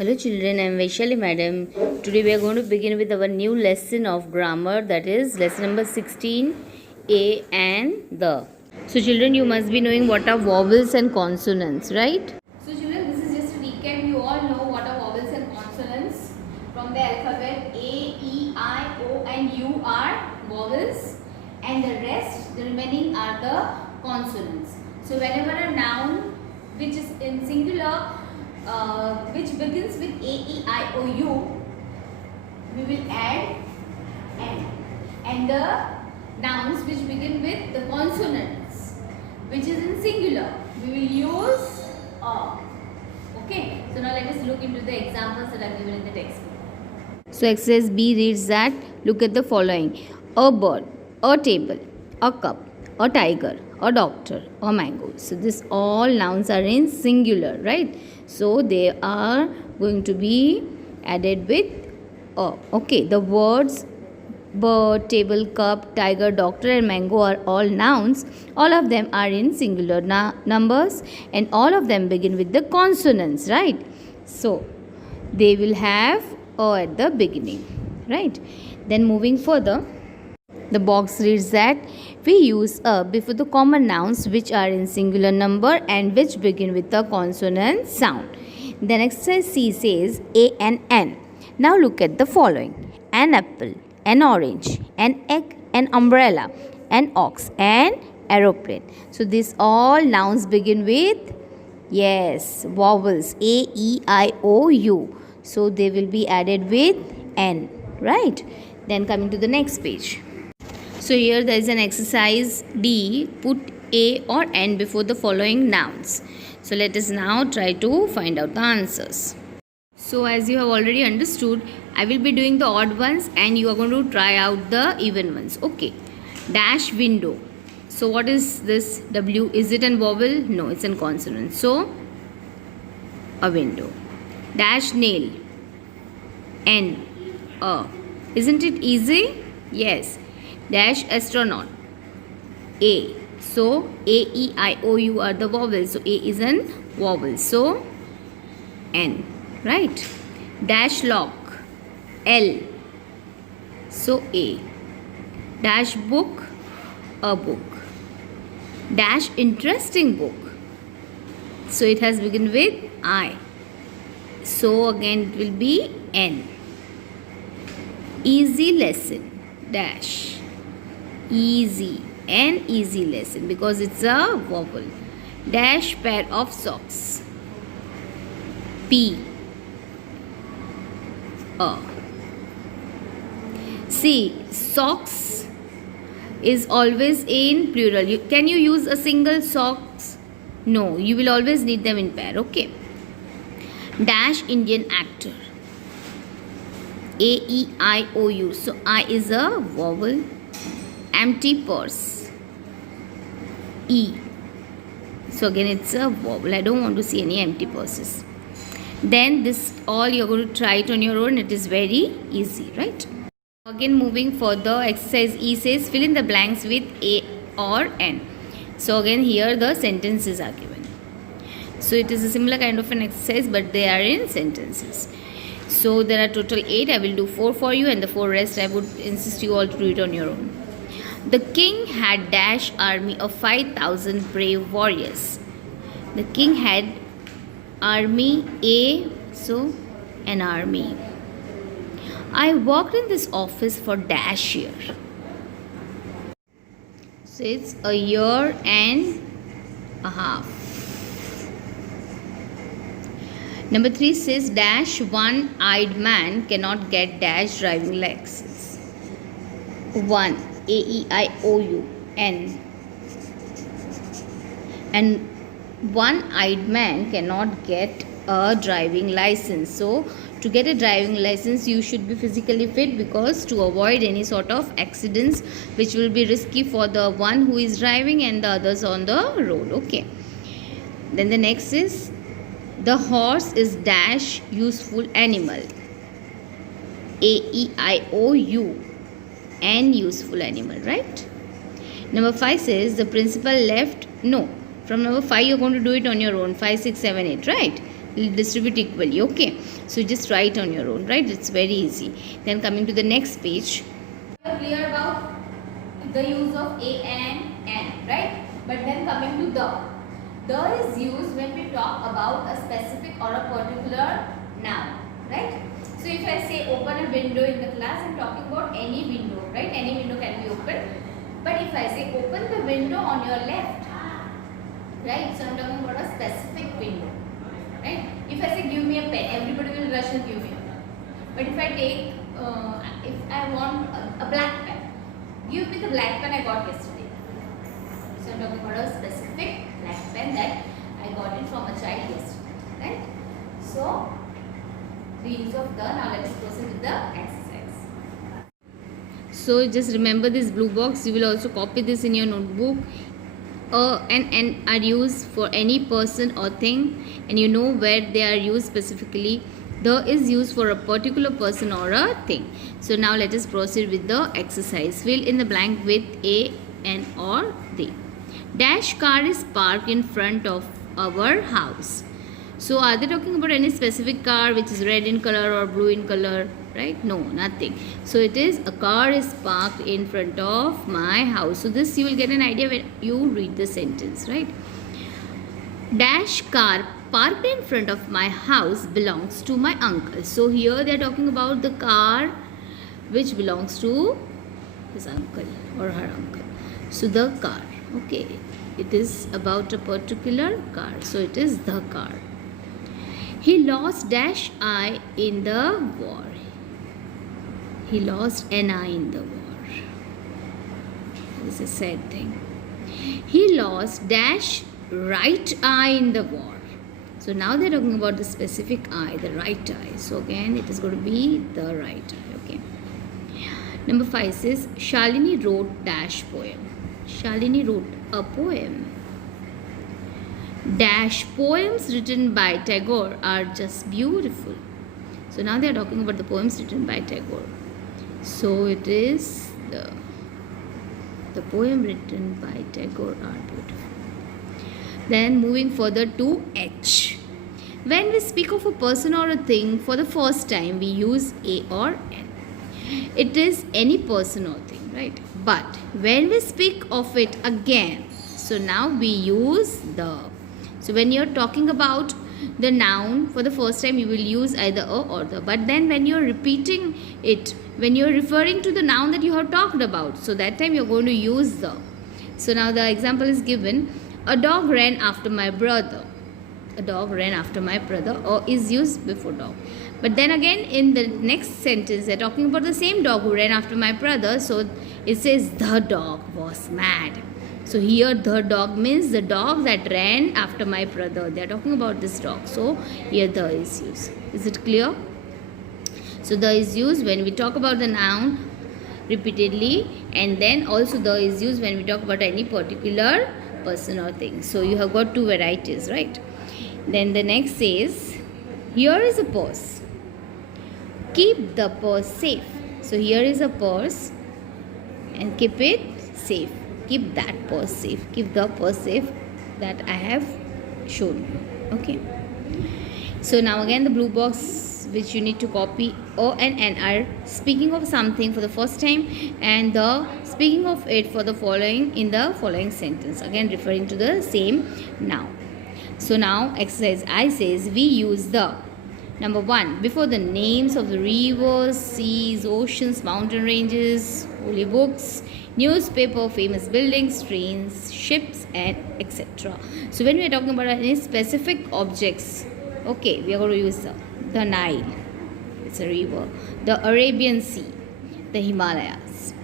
Hello children, I am Vaishali madam. Today we are going to begin with our new lesson of grammar, that is lesson number 16, A and the. So children, you must be knowing what are vowels and consonants, right? So children, this is just a recap. You all know what are vowels and consonants from the alphabet. A, E, I, O and U are vowels, and the rest, the remaining are the consonants. So whenever a noun which is in singular, which begins with A, E, I, O, U, we will add N. And the nouns which begin with the consonants, which is in singular, we will use A. Okay, so now let us look into the examples that are given in the textbook. So exercise B reads that, look at the following: a bird, a table, a cup, a tiger, a doctor, a mango. So this all nouns are in singular, right? So they are going to be added with a. Okay, the words bird, table, cup, tiger, doctor and mango are all nouns. All of them are in singular numbers and all of them begin with the consonants, right? So they will have a at the beginning, right? Then moving further, the box reads that we use a before the common nouns which are in singular number and which begin with the consonant sound. Then exercise C says A and N. Now look at the following: an apple, an orange, an egg, an umbrella, an ox, an aeroplane. So these all nouns begin with, yes, vowels A, E, I, O, U. So they will be added with N, right? Then coming to the next page. So here there is an exercise D. Put A or N before the following nouns. So let us now try to find out the answers. So as you have already understood, I will be doing the odd ones and you are going to try out the even ones. Okay. Dash window. So what is this W? Is it a vowel? No, it's a consonant. So a window. Dash nail. N. A. Isn't it easy? Yes. Dash astronaut. A. So A, E, I, O, U are the vowels. So A is an vowel. So N. Right. Dash lock. L. So A. Dash book. A book. Dash interesting book. So it has begun with I. So again it will be N. Easy lesson. Dash. Easy. An easy lesson because it's a vowel. Dash pair of socks. P. A. See, socks is always in plural. Can you use a single socks? No, you will always need them in pair. Okay. Dash Indian actor. A, E, I, O, U. So I is a vowel. Empty purse. E. So again it's a vowel. I don't want to see any empty purses. Then this all you're going to try it on your own. It is very easy, right? Again moving further, exercise E says fill in the blanks with A or N. So again here the sentences are given. So it is a similar kind of an exercise but they are in sentences. So there are total 8. I will do 4 for you and the 4 rest I would insist you all to do it on your own. The king had dash army of 5,000 brave warriors. The king had army A, so an army. I worked in this office for dash year. So it's a year and a half. Number 3 says dash one-eyed man cannot get dash driving license. 1. A, E, I, O, U, N. And one-eyed man cannot get a driving license. So to get a driving license you should be physically fit because to avoid any sort of accidents which will be risky for the one who is driving and the others on the road. Okay. Then the next is the horse is dash useful animal. A, E, I, O, U. An useful animal, right? Number 5 says the principal left. No, from number 5 you're going to do it on your own. 5, 6, 7, 8, right? distribute equally. Okay, so just write on your own, right? It's very easy. Then coming to the next page. We are clear about the use of a and an, right? But then coming to the is used when we talk about a specific or a particular noun, right? So if I say open a window in the class, I'm talking about any window, right? Any window can be opened. But if I say open the window on your left, right? So I'm talking about a specific window, right? If I say give me a pen, everybody will rush and give me a pen. But if I take, if I want a black pen, give me the black pen I got yesterday. So I'm talking about a specific black pen that I got it from a child yesterday, right? So the use of the. Now let us proceed with the exercise. So just remember this blue box. You will also copy this in your notebook. And N are used for any person or thing, and you know where they are used specifically. The is used for a particular person or a thing. So now let us proceed with the exercise. Fill in the blank with a, an, or the. Dash car is parked in front of our house. So are they talking about any specific car which is red in color or blue in color? Right? No, nothing. So it is a car is parked in front of my house. So this you will get an idea when you read the sentence, right? Dash car parked in front of my house belongs to my uncle. So here they are talking about the car which belongs to his uncle or her uncle. So the car, okay, it is about a particular car. So it is the car. He lost dash I in the war. He lost an eye in the war. This is a sad thing. He lost dash right eye in the war. So now they're talking about the specific eye, the right eye. So again, it is going to be the right eye. Okay. Number 5 says Shalini wrote dash poem. Shalini wrote a poem. Dash poems written by Tagore are just beautiful. So now they are talking about the poems written by Tagore. So it is the poem written by Tagore are beautiful. Then moving further to H. When we speak of a person or a thing for the first time, we use a or an. It is any person or thing, right? But when we speak of it again, so now we use the. So when you're talking about the noun for the first time, you will use either a or the. But then when you're repeating it, when you're referring to the noun that you have talked about, so that time you're going to use the. So now the example is given. A dog ran after my brother. A dog ran after my brother, or is used before dog. But then again in the next sentence they're talking about the same dog who ran after my brother. So it says the dog was mad. So here the dog means the dog that ran after my brother. They are talking about this dog. So here the is used. Is it clear? So the is used when we talk about the noun repeatedly, and then also the is used when we talk about any particular person or thing. So you have got two varieties, right? Then the next says, here is a purse. Keep the purse safe. So here is a purse and keep it safe. Keep that purse safe. Keep the purse safe that I have shown you. Okay. So now again the blue box which you need to copy, O and N are speaking of something for the first time, and the speaking of it for the following in the following sentence, again referring to the same noun. So now exercise I says we use the. Number 1, before the names of the rivers, seas, oceans, mountain ranges, holy books, newspaper, famous buildings, trains, ships, and etc. So when we are talking about any specific objects, okay, we are going to use the Nile, it's a river, the Arabian Sea, the Himalayas,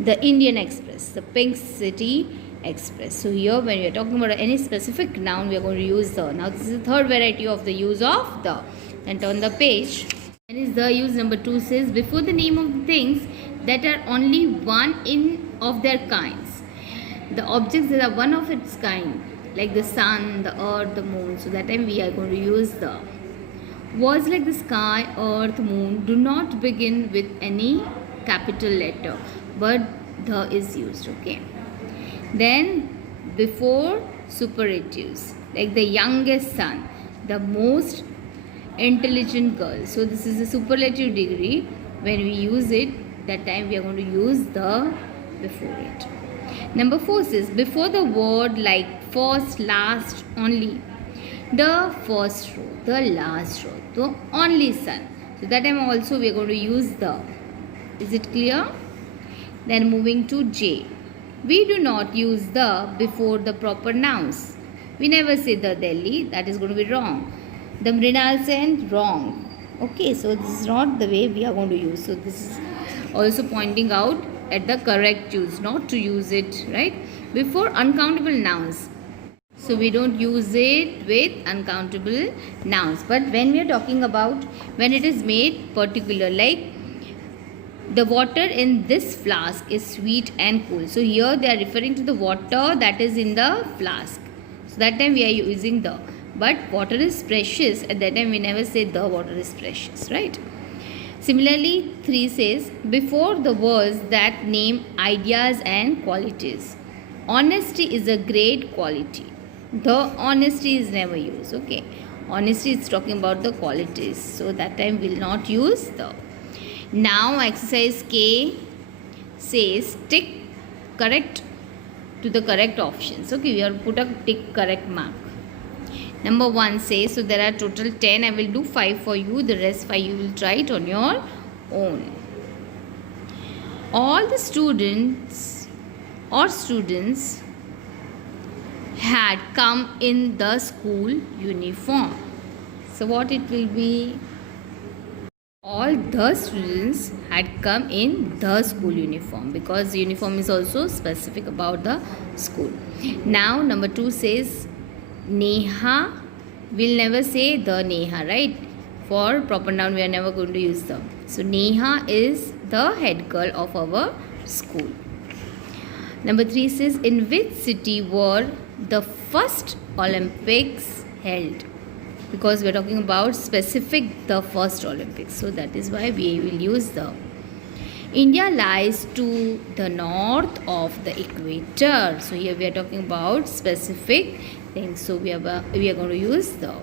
the Indian Express, the Pink City Express. So here when we are talking about any specific noun, we are going to use the. Now this is the third variety of the use of the. Then turn the page. And is the use. Number 2 says before the name of the things that are only one in of their kinds. The objects that are one of its kind, like the sun, the earth, the moon. So that time we are going to use the. Words like the sky, earth, moon do not begin with any capital letter, but the is used. Okay. Then before superlatives, like the youngest son, the most intelligent girl. So this is a superlative degree. When we use it, that time we are going to use the before it. Number 4 says before the word like first, last, only, the first row, the last row, the only son. So that time also we are going to use the. Is it clear? Then moving to J. We do not use the before the proper nouns. We never say the Delhi. That is going to be wrong. The Mrinal Sen, wrong. Okay, so this is not the way we are going to use. So this is also pointing out at the correct use, not to use it, right? Before uncountable nouns. So we don't use it with uncountable nouns. But when we are talking about when it is made particular, like the water in this flask is sweet and cool. So here they are referring to the water that is in the flask. So that time we are using the. But water is precious. At that time we never say the water is precious, right? Similarly, 3 says before the words that name ideas and qualities. Honesty is a great quality. The honesty is never used. Okay. Honesty is talking about the qualities. So that time we will not use the. Now exercise K says tick correct to the correct options. Okay, we have put a tick correct mark. Number 1 says, so there are total 10. I will do 5 for you. The rest 5 you will try it on your own. All the students had come in the school uniform. So what it will be? All the students had come in the school uniform, because uniform is also specific about the school. Now number 2 says Neha. We'll never say the Neha, right? For proper noun we are never going to use the. So Neha is the head girl of our school. Number 3 says in which city were the first Olympics held? Because we are talking about specific the first Olympics. So that is why we will use the. India lies to the north of the equator. So here we are talking about specific things. So we are going to use the.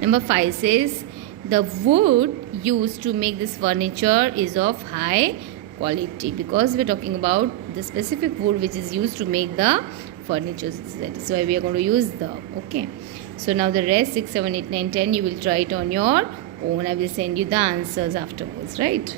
Number 5 says the wood used to make this furniture is of high quality, because we are talking about the specific wood which is used to make the furniture. That is why we are going to use the. Okay. So now the rest 6, 7, 8, 9, 10 you will try it on your own. I will send you the answers afterwards, right?